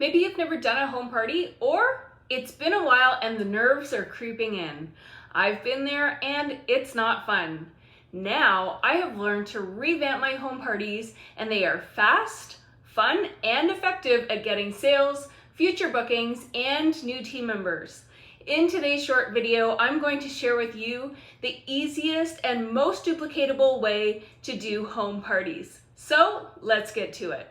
Maybe you've never done a home party, or it's been a while and the nerves are creeping in. I've been there and it's not fun. Now I have learned to revamp my home parties, and they are fast, fun, and effective at getting sales, future bookings, and new team members. In today's short video, I'm going to share with you the easiest and most duplicatable way to do home parties. So let's get to it.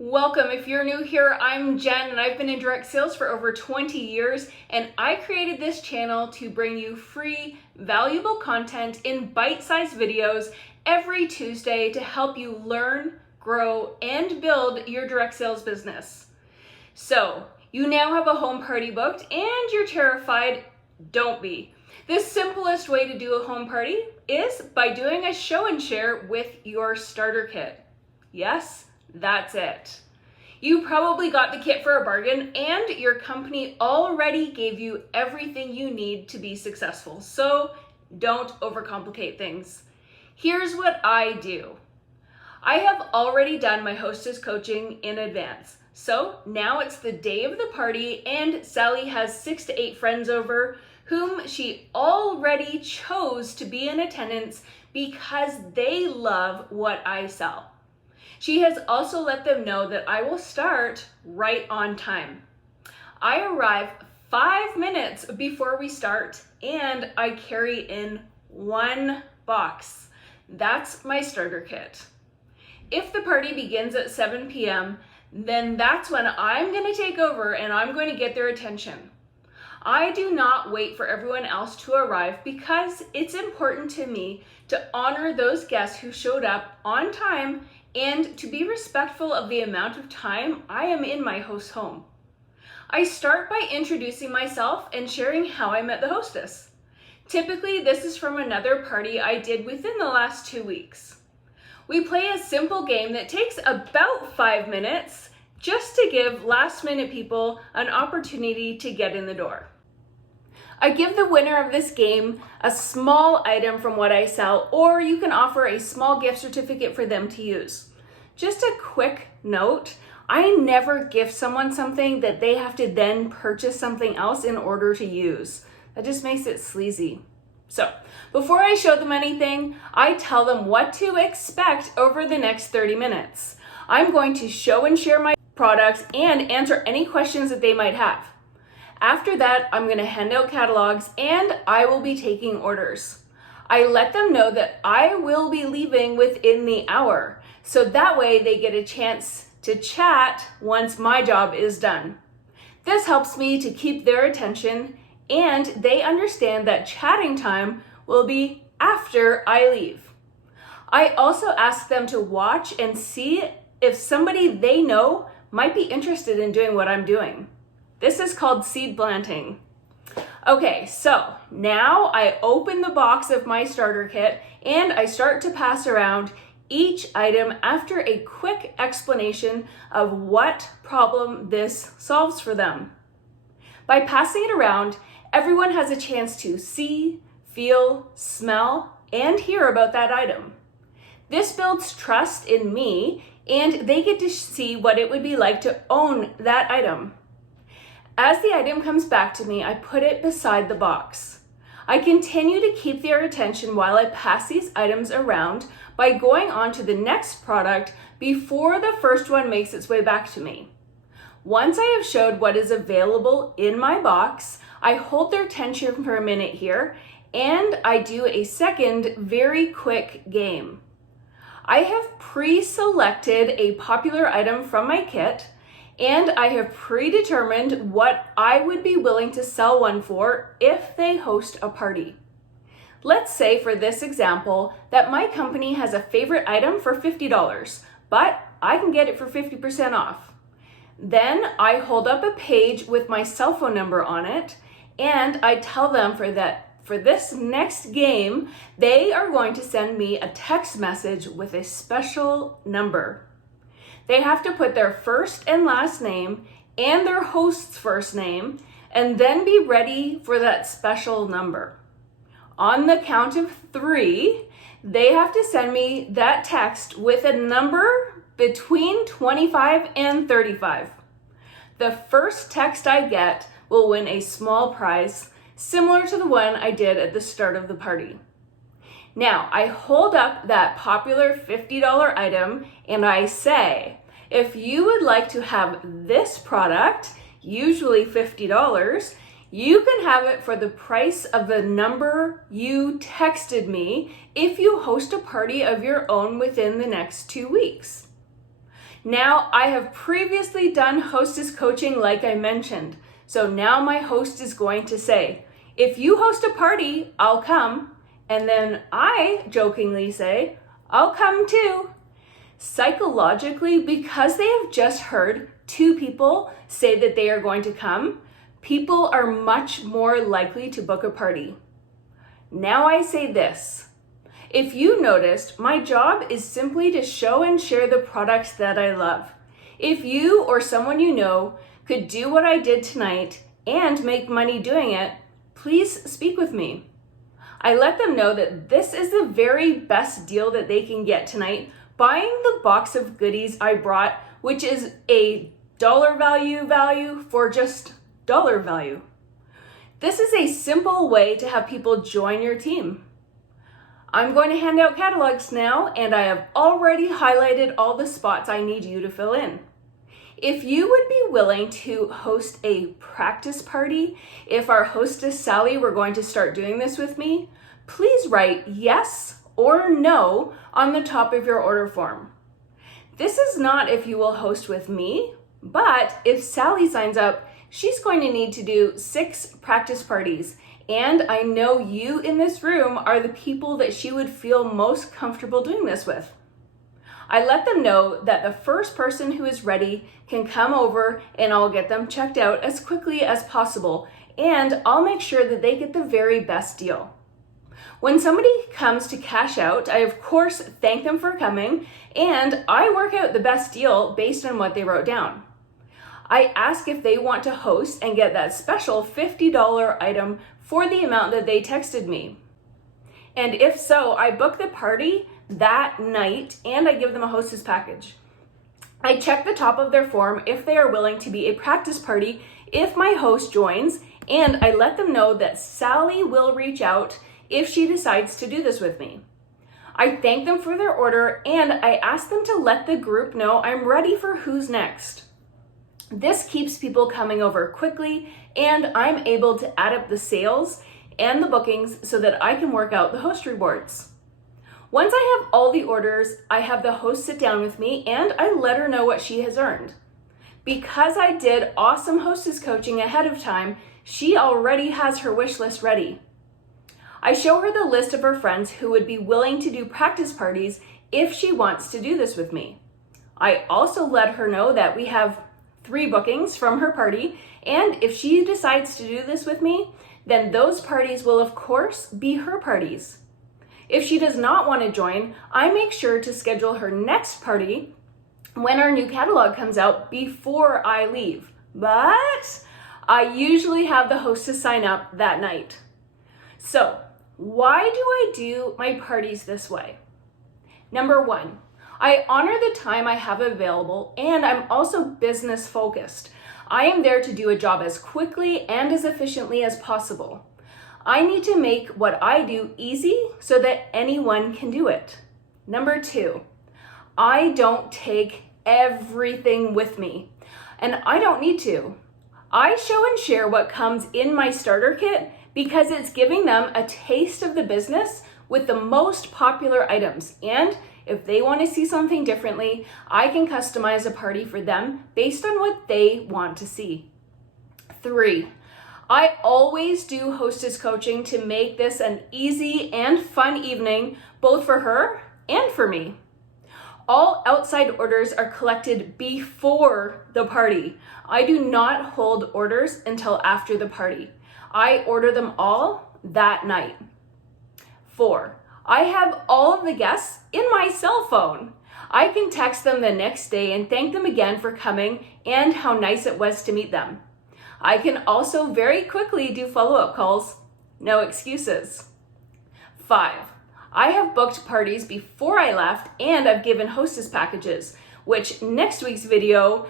Welcome. If you're new here, I'm Jen and I've been in direct sales for over 20 years, and I created this channel to bring you free, valuable content in bite-sized videos every Tuesday to help you learn, grow, and build your direct sales business. So, you now have a home party booked and you're terrified. Don't be. The simplest way to do a home party is by doing a show and share with your starter kit. Yes, that's it. You probably got the kit for a bargain and your company already gave you everything you need to be successful. So don't overcomplicate things. Here's what I do. I have already done my hostess coaching in advance. So now it's the day of the party and Sally has 6 to 8 friends over whom she already chose to be in attendance because they love what I sell. She has also let them know that I will start right on time. I arrive 5 minutes before we start and I carry in 1 box. That's my starter kit. If the party begins at 7 p.m., then that's when I'm going to take over and I'm going to get their attention. I do not wait for everyone else to arrive because it's important to me to honor those guests who showed up on time and to be respectful of the amount of time I am in my host's home. I start by introducing myself and sharing how I met the hostess. Typically, this is from another party I did within the last 2 weeks. We play a simple game that takes about 5 minutes just to give last-minute people an opportunity to get in the door. I give the winner of this game a small item from what I sell, or you can offer a small gift certificate for them to use. Just a quick note, I never gift someone something that they have to then purchase something else in order to use. That just makes it sleazy. So, before I show them anything, I tell them what to expect over the next 30 minutes. I'm going to show and share my products and answer any questions that they might have. After that, I'm going to hand out catalogs and I will be taking orders. I let them know that I will be leaving within the hour, so that way they get a chance to chat once my job is done. This helps me to keep their attention, and they understand that chatting time will be after I leave. I also ask them to watch and see if somebody they know might be interested in doing what I'm doing. This is called seed planting. Okay, so now I open the box of my starter kit and I start to pass around each item after a quick explanation of what problem this solves for them. By passing it around, everyone has a chance to see, feel, smell, and hear about that item. This builds trust in me, and they get to see what it would be like to own that item. As the item comes back to me, I put it beside the box. I continue to keep their attention while I pass these items around by going on to the next product before the first one makes its way back to me. Once I have showed what is available in my box, I hold their attention for a minute here, and I do a second very quick game. I have pre-selected a popular item from my kit, and I have predetermined what I would be willing to sell one for if they host a party. Let's say for this example that my company has a favorite item for $50, but I can get it for 50% off. Then I hold up a page with my cell phone number on it, and I tell them for this next game, they are going to send me a text message with a special number. They have to put their first and last name and their host's first name, and then be ready for that special number. On the count of 3, They have to send me that text with a number between 25 and 35. The first text I get will win a small prize, similar to the one I did at the start of the party. Now, I hold up that popular $50 item and I say, if you would like to have this product, usually $50, you can have it for the price of the number you texted me if you host a party of your own within the next 2 weeks. Now, I have previously done hostess coaching like I mentioned, so now my host is going to say, if you host a party, I'll come. And then I jokingly say, I'll come too. Psychologically, because they have just heard 2 people say that they are going to come, people are much more likely to book a party. Now I say this. If you noticed, my job is simply to show and share the products that I love. If you or someone you know could do what I did tonight and make money doing it, please speak with me. I let them know that this is the very best deal that they can get tonight, buying the box of goodies I brought, which is a dollar value for just dollar value. This is a simple way to have people join your team. I'm going to hand out catalogs now, and I have already highlighted all the spots I need you to fill in. If you would be willing to host a practice party, if our hostess Sally were going to start doing this with me, please write yes or no on the top of your order form. This is not if you will host with me, but if Sally signs up, she's going to need to do 6 practice parties. And I know you in this room are the people that she would feel most comfortable doing this with. I let them know that the first person who is ready can come over and I'll get them checked out as quickly as possible. And I'll make sure that they get the very best deal. When somebody comes to cash out, I of course thank them for coming and I work out the best deal based on what they wrote down. I ask if they want to host and get that special $50 item for the amount that they texted me. And if so, I book the party that night and I give them a hostess package. I check the top of their form if they are willing to be a practice party if my host joins, and I let them know that Sally will reach out if she decides to do this with me. I thank them for their order and I ask them to let the group know I'm ready for who's next. This keeps people coming over quickly and I'm able to add up the sales and the bookings so that I can work out the host rewards. Once I have all the orders, I have the host sit down with me and I let her know what she has earned. Because I did awesome hostess coaching ahead of time, she already has her wish list ready. I show her the list of her friends who would be willing to do practice parties if she wants to do this with me. I also let her know that we have 3 bookings from her party, and if she decides to do this with me, then those parties will of course be her parties. If she does not want to join, I make sure to schedule her next party when our new catalog comes out before I leave. But I usually have the hostess sign up that night. So, why do I do my parties this way? Number 1, I honor the time I have available and I'm also business focused. I am there to do a job as quickly and as efficiently as possible. I need to make what I do easy so that anyone can do it. Number 2, I don't take everything with me, and I don't need to. I show and share what comes in my starter kit because it's giving them a taste of the business with the most popular items. And if they want to see something differently, I can customize a party for them based on what they want to see. 3, I always do hostess coaching to make this an easy and fun evening, both for her and for me. All outside orders are collected before the party. I do not hold orders until after the party. I order them all that night. 4, I have all of the guests in my cell phone. I can text them the next day and thank them again for coming and how nice it was to meet them. I can also very quickly do follow-up calls. No excuses. 5, I have booked parties before I left, and I've given hostess packages, which next week's video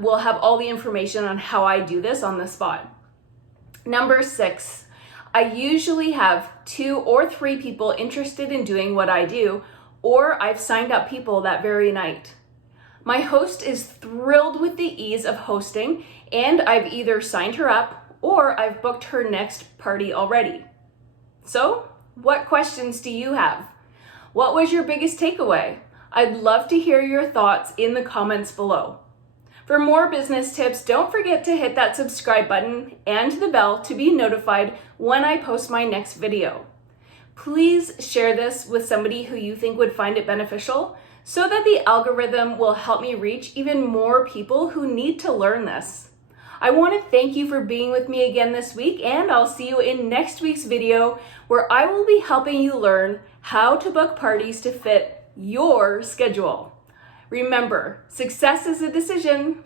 will have all the information on how I do this on the spot. Number 6, I usually have 2 or 3 people interested in doing what I do, or I've signed up people that very night. My host is thrilled with the ease of hosting, and I've either signed her up or I've booked her next party already. So, what questions do you have? What was your biggest takeaway? I'd love to hear your thoughts in the comments below. For more business tips, don't forget to hit that subscribe button and the bell to be notified when I post my next video. Please share this with somebody who you think would find it beneficial so that the algorithm will help me reach even more people who need to learn this. I want to thank you for being with me again this week, and I'll see you in next week's video where I will be helping you learn how to book parties to fit your schedule. Remember, success is a decision.